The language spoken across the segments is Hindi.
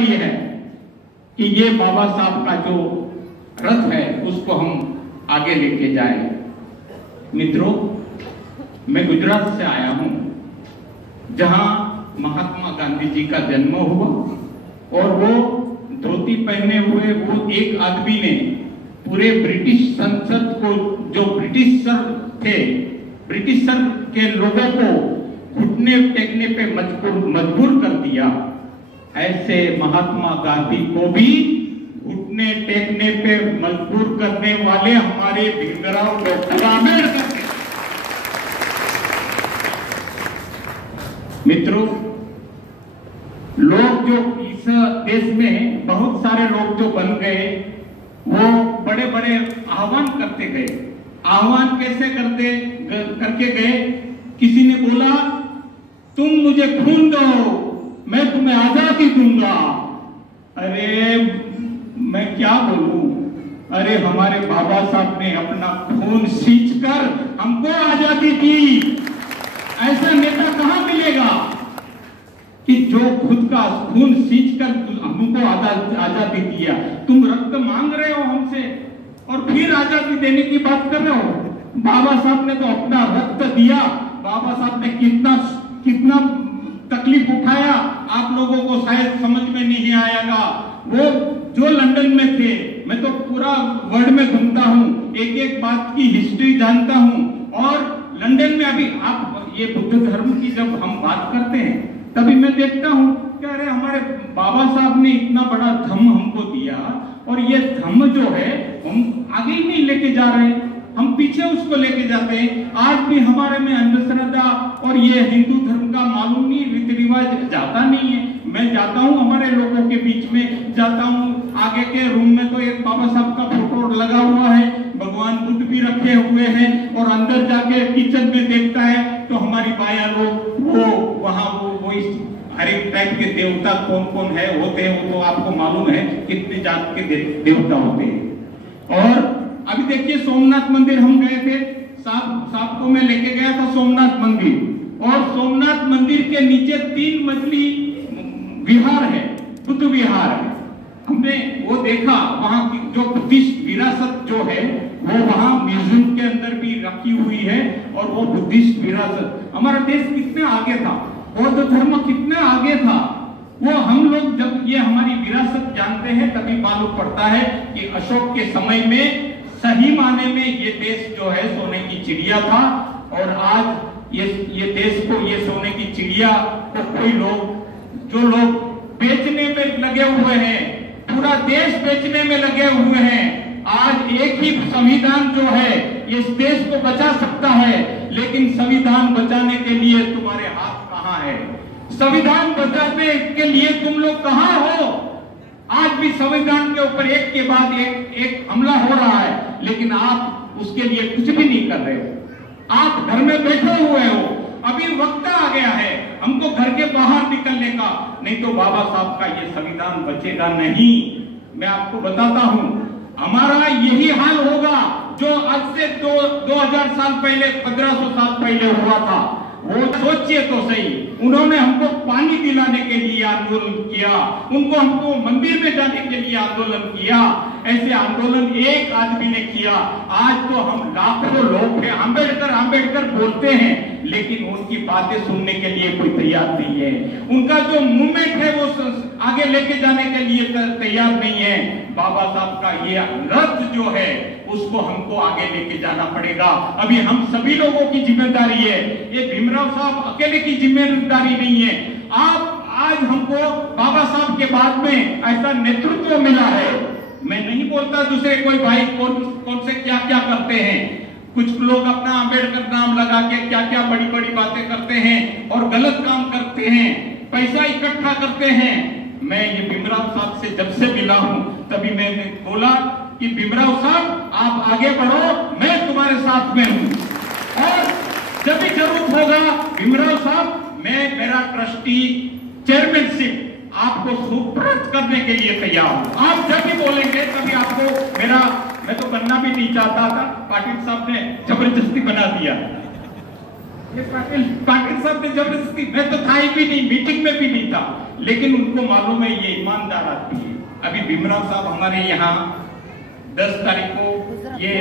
जिम्मेदारी है कि ये बाबा साहब का जो रथ है उसको हम आगे लेके जाएं। मित्रों, मैं गुजरात से आया हूं, जहां महात्मा गांधी जी का जन्म हुआ और वो धोती पहने हुए वो एक आदमी ने पूरे ब्रिटिश संसद को, जो ब्रिटिश सर थे, ब्रिटिश सर के लोगों को घुटने टेकने पे मजबूर कर दिया। ऐसे महात्मा गांधी को भी घुटने टेकने पे मजबूर करने वाले हमारे भीमराव डॉक्टर आंबेडकर थे। मित्रों, लोग जो इस देश में बहुत सारे लोग जो बन गए, वो बड़े बड़े आह्वान करते गए। आह्वान कैसे करके गए? किसी ने बोला तुम मुझे खून दो, मैं तुम्हें आजादी दूंगा। अरे मैं क्या बोलूं? अरे हमारे बाबा साहब ने अपना खून सींचकर हमको आजादी दी। ऐसा नेता कहां मिलेगा कि जो खुद का खून सींचकर हमको आजादी दिया? तुम रक्त मांग रहे हो हमसे और फिर आजादी देने की बात कर रहे हो? बाबा साहब ने तो अपना रक्त दिया। बाबा साहब ने कितना तकलीफ उठाया, आप लोगों को शायद समझ में नहीं आएगा। वो जो लंदन में थे, मैं तो पूरा वर्ल्ड में घूमता हूँ, एक एक बात की हिस्ट्री जानता हूँ। और लंदन में अभी आप ये बुद्ध धर्म की जब हम बात करते हैं, तभी मैं देखता हूँ कि अरे हमारे बाबा साहब ने इतना बड़ा धम्म हमको दिया और ये धम्म जो है हम आगे ही नहीं लेके जा रहे, हम पीछे उसको लेके जाते हैं। आज भी हमारे में अंधश्रद्धा और ये हिंदू धर्म का मालूम नहीं, रीति रिवाज जाता नहीं है। मैं जाता हूँ हमारे लोगों के बीच में, जाता हूँ आगे के रूम में तो एक बाबा साहब का फोटो लगा हुआ है, भगवान बुद्ध भी रखे हुए हैं, और अंदर जाके किचन में देखता है तो हमारी बाया लोग वो वहाँ वो इस हर एक टाइप के देवता कौन कौन है होते हैं, वो तो आपको मालूम है कितने जात के देवता होते हैं। और अभी देखिए सोमनाथ मंदिर हम गए थे, साहब को मैं लेके गया था सोमनाथ मंदिर, और सोमनाथ मंदिर के नीचे 3 मंजिली विहार है, बुद्ध विहार है। हमने वो देखा, वहां की जो बुद्धिस्ट विरासत जो है वो वहां म्यूजियम के अंदर भी रखी हुई है। और वो बुद्धिस्ट विरासत, हमारा देश कितने आगे था, बौद्ध धर्म कितना आगे था, वो हम लोग जब ये हमारी विरासत जानते हैं तभी मालूम पड़ता है कि अशोक के समय में सही माने में ये देश जो है सोने की चिड़िया था। और आज ये देश को, ये सोने की चिड़िया को कोई लोग, जो लोग बेचने में लगे हुए हैं, पूरा देश बेचने में लगे हुए हैं। आज एक ही संविधान जो है इस देश को बचा सकता है, लेकिन संविधान बचाने के लिए तुम्हारे हाथ कहां है? संविधान बचाने के लिए तुम लोग कहां हो? आज भी संविधान के ऊपर एक के बाद एक हमला हो रहा है, लेकिन आप उसके लिए कुछ भी नहीं कर रहे हो। आप घर में बैठे हुए हो। अभी वक्त आ गया है हमको घर के बाहर निकलने का, नहीं तो बाबा साहब का ये संविधान बचेगा नहीं। मैं आपको बताता हूं, हमारा यही हाल होगा जो आज से 2000 साल पहले, 1500 साल पहले हुआ था। वो सोचिए तो सही, उन्होंने हमको पानी दिलाने के लिए आंदोलन किया, हमको मंदिर में जाने के लिए आंदोलन किया। ऐसे आंदोलन एक आदमी ने किया, आज तो हम लाखों लोग हैं। आंबेडकर बोलते हैं, लेकिन उनकी बातें सुनने के लिए कोई तैयार नहीं है। उनका जो मूवमेंट है वो आगे लेके जाने के लिए तैयार नहीं है। बाबा साहब का ये रथ जो है उसको हमको आगे लेके जाना पड़ेगा। अभी हम सभी लोगों की जिम्मेदारी है, ये भीमराव साहब अकेले की जिम्मेदारी नहीं है। आज हमको बाबा साहब के बाद में ऐसा नेतृत्व मिला है। मैं नहीं बोलता दूसरे कोई भाई कौन से क्या क्या करते हैं, कुछ लोग अपना आंबेडकर नाम लगा के क्या क्या बड़ी बड़ी बातें करते हैं और गलत काम करते हैं, पैसा इकट्ठा करते हैं। मैं ये भीमराव साहब से जब से मिला हूं तभी मैंने बोला कि भीमराव साहब आप आगे बढ़ो, मैं तुम्हारे साथ में हूं। और जब भी जरूरत होगा भीमराव साहब, मैं मेरा ट्रस्टी चेयरमैनशिप आपको सुपुर्द करने के लिए तैयार हूं। आप जब भी बोलेंगे तभी आपको मैं तो बनना भी नहीं चाहता था, पाटिल साहब ने जबरदस्ती बना दिया। ये पाटिल साहब ने जबरदस्ती, मैं तो था ही भी नहीं, मीटिंग में भी नहीं था, लेकिन उनको मालूम है ये ईमानदार आदमी है। अभी भीमराव साहब हमारे यहाँ 10 तारीख को ये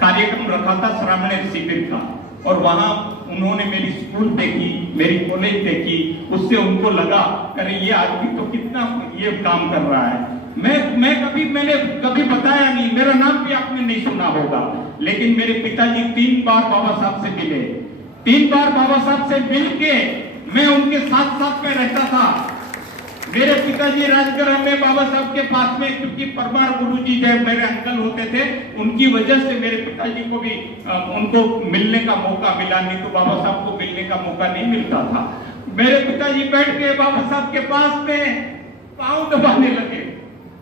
कार्यक्रम रखा था श्रावण शिविर का, और वहां उन्होंने मेरी स्कूल देखी, मेरी कॉलेज देखी, उससे उनको लगा अरे ये आदमी तो कितना ये काम कर रहा है। मैंने कभी बताया नहीं, मेरा नाम भी आपने नहीं सुना होगा, लेकिन मेरे पिताजी 3 बार बाबा साहब से मिले, 3 बार बाबा साहब से मिलके मैं उनके साथ साथ में रहता था। मेरे पिताजी राजगृह में बाबा साहब के पास में, क्योंकि परमार गुरुजी जब मेरे अंकल होते थे, उनकी वजह से मेरे पिताजी को भी उनको मिलने का मौका मिला, नहीं तो बाबा साहब को मिलने का मौका नहीं मिलता था। मेरे पिताजी बैठ के बाबा साहब के पास में पांव दबाने लगे,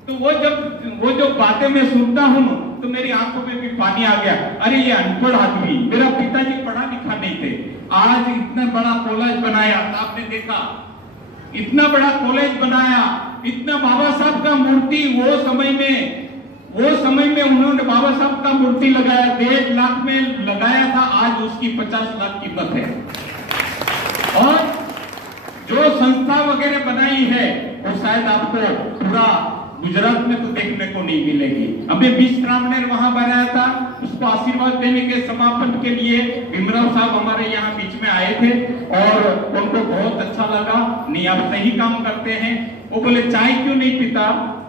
तो वो जो बातें मैं सुनता हूँ तो मेरी आंखों में भी पानी आ गया। अरे ये अनपढ़ आदमी, मेरा पिताजी पढ़ा लिखा नहीं थे, आज इतना बड़ा कॉलेज बनाया, आपने देखा इतना बड़ा कॉलेज बनाया, इतना बाबा साहब का मूर्ति वो समय में उन्होंने बाबा साहब का मूर्ति लगाया, 1.5 लाख में लगाया था, आज उसकी 50 लाख कीमत है। और जो संस्था वगैरह बनाई है वो शायद आपको पूरा गुजरात में तो देखने को नहीं मिलेगी। अभी 20 श्रावणेर वहां बनाया था, उसको आशीर्वाद देने के समापन के लिए भीमराव साहब हमारे यहाँ बीच में आए थे और उनको बहुत अच्छा लगा, नहीं आप सही काम करते हैं। वो बोले चाय क्यों नहीं पीता?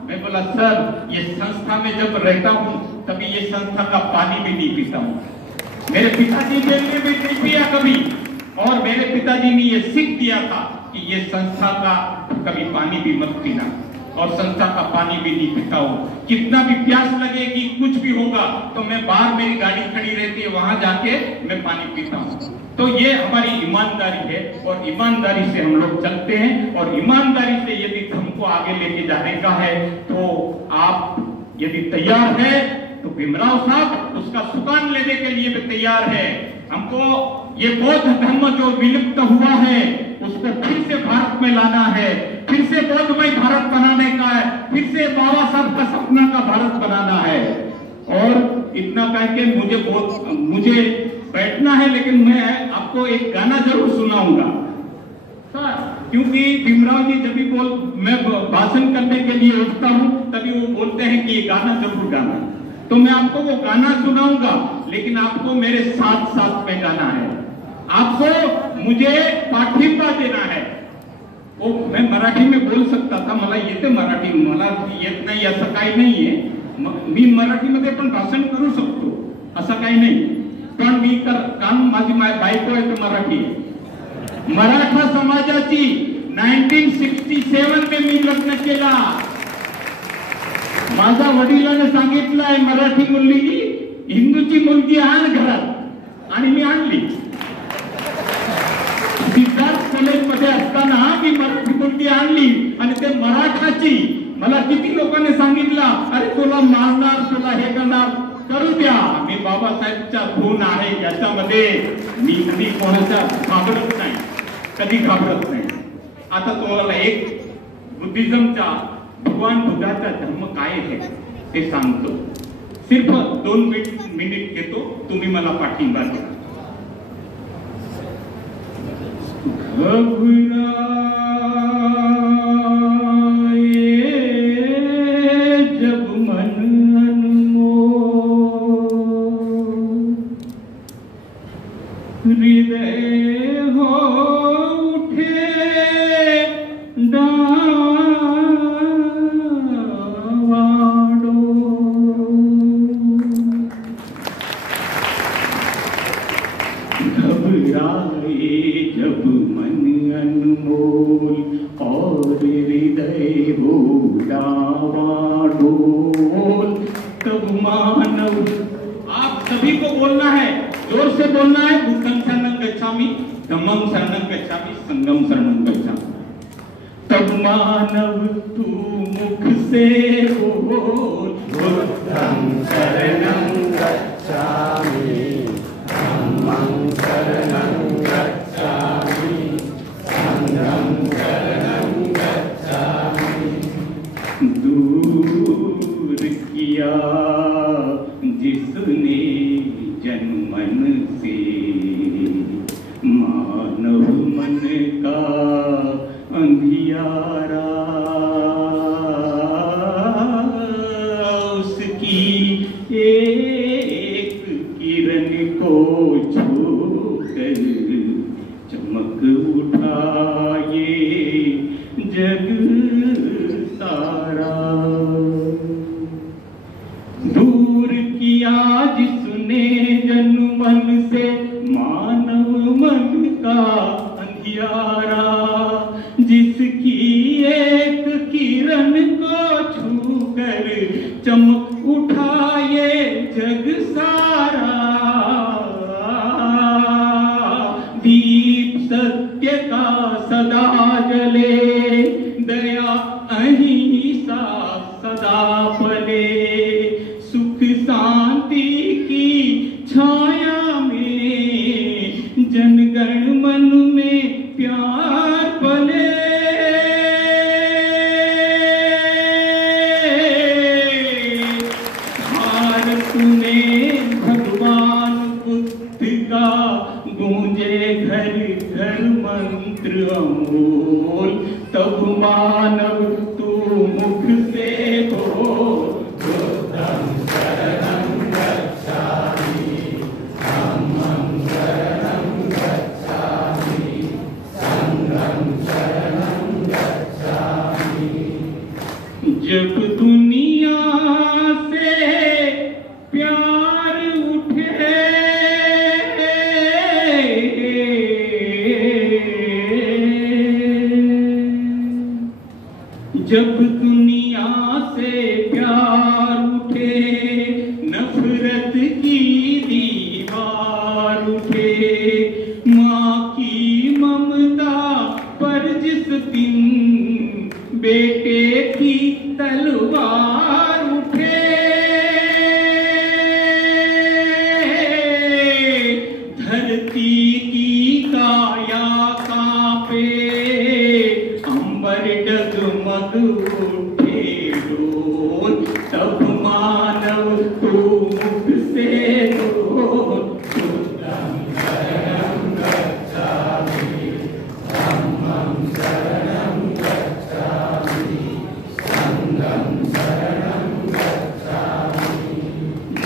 मैं बोला सर ये संस्था में जब रहता हूँ तभी ये संस्था का पानी भी नहीं पीता हूँ। मेरे पिताजी ने भी नहीं पिया कभी, और मेरे पिताजी ने ये सीख दिया था कि ये संस्था का कभी पानी भी मत पीना, और संस्था का पानी भी नहीं पीता हूँ। कितना भी प्यास लगेगी, कुछ भी होगा तो मैं बाहर, मेरी गाड़ी खड़ी रहती है, वहां जाके मैं पानी पीता हूँ। तो ये हमारी ईमानदारी है, और ईमानदारी से हम लोग चलते हैं, और ईमानदारी से यदि हमको आगे लेके जाने का है तो आप यदि तैयार है तो भीमराव साहब उसका सुकान लेने के लिए भी तैयार है। हमको ये बौद्ध धर्म जो विलुप्त हुआ है उसको फिर से भारत में लाना है, फिर से बौद्धमय भारत बनाने का है, फिर से बाबा साहब का सपना का भारत बनाना है। और इतना कह के मुझे बैठना है, लेकिन मैं आपको एक गाना जरूर सुनाऊंगा सर, क्योंकि भीमराव जी जब भी मैं भाषण करने के लिए उठता हूँ तभी वो बोलते हैं कि ये गाना जरूर गाना, तो मैं आपको वो गाना सुनाऊंगा, लेकिन आपको मेरे साथ साथ में गाना है, आपको मुझे पाठिंबा देना है। वो मैं मराठी में बोल सकता था, मला येते मराठी, मला येत नाही असं काही नाहीये, मी मराठीमध्ये पण भाषण करू शकतो असं काही नाही, पण मी कारण माझी बायको आहे मराठी आहे। मराठा समाजाची 1967 में मी लग्न केला। माझ्या वडिलांनी सांगितलंय मराठी मुलगी, हिंदूची मुलगी आण घरात, आणि मी आणली। सिद्धार्थ कॉलेज मध्ये असताना मी मराठी मुलगी आणली, आणि ते मराठाची मला किती लोकांनी सांगितलं अरे तुला मारणार, तुला हे करणार, करू द्या, मी बाबासाहेबचा खून आहे याच्यामध्ये मी कधी कोणाच्या घाबरत नाही, कधी घाबरत नाही। आता तुम्हाला एक बुद्धिझमचा भगवान बुद्धाचा धर्म काय आहे ते सांगतो, सिर्फ 2 मिनिट घेतो, तुम्ही मला पाठिंबा द्या। जब मन हृदय हो उठे डावाडो, घबराए जब मन अनमोल और हृदय हो डावाडोल, तब मानव, आप सभी को बोलना है, जोर से बोलना है, बुद्धं शरणं गच्छामि, धम्मं शरणं गच्छामि, संघं शरणं गच्छामि। तब मानव तू मुख से बोल, बुद्धं शरणं गच्छामि, धम्मं शरणं गच्छामि, संघं शरणं गच्छामि। दूर किया जिसने जन मन से, सारा। दूर किया जिसने जन मन से मानव मन का अंधियारा, जिसकी एक किरण को छूकर चमक उठा ये जग सारा। दीप सत्य का सदा जले, दया अहिंसा सदा फले, सुख शांति की छाया में जनगण मन में प्यार पले। भारत में भगवान बुद्ध का गूंजे घर घर मंत्र अमोल, तब मानव तू मुख से बोल, बुद्धं शरणं गच्छामि, धम्मं शरणं गच्छामि, संघं शरणं गच्छामि। जब दुनिया से प्यार उठे, जब दुनिया से प्यार उठे, नफरत की दीवार उठे, माँ की ममता पर जिस दिन बेटे की तलवार उठे, धरती की काया कांपे, अंबर डगमग उठे डोल, तब मानव तू मुख से बोल, बुद्धं शरणं गच्छामि, धम्मं शरणं गच्छामि, संघं शरणं गच्छामि।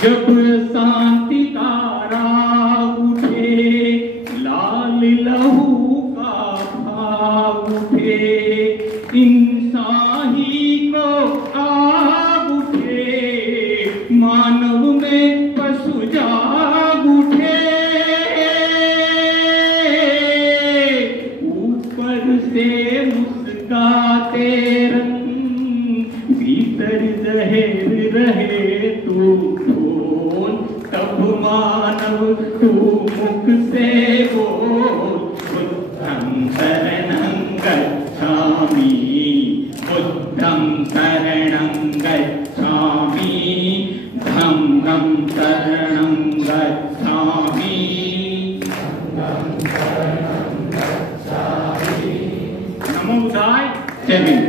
जब शांति का राग उठे, लाल लहू का भाव उठे, इंसानी को आग उठे, मानव में पशु जाग उठे, ऊपर से मुस्काते रंग, भीतर जहर रहे तू बोल, तब मानव तू मुख से बोल, बुद्धं शरणं गच्छामि, बुद्धं शरणं गच्छामि, धम्मं शरणं गच्छामि, संघं शरणं गच्छामि। नमो बुद्धाय। जय हिंद।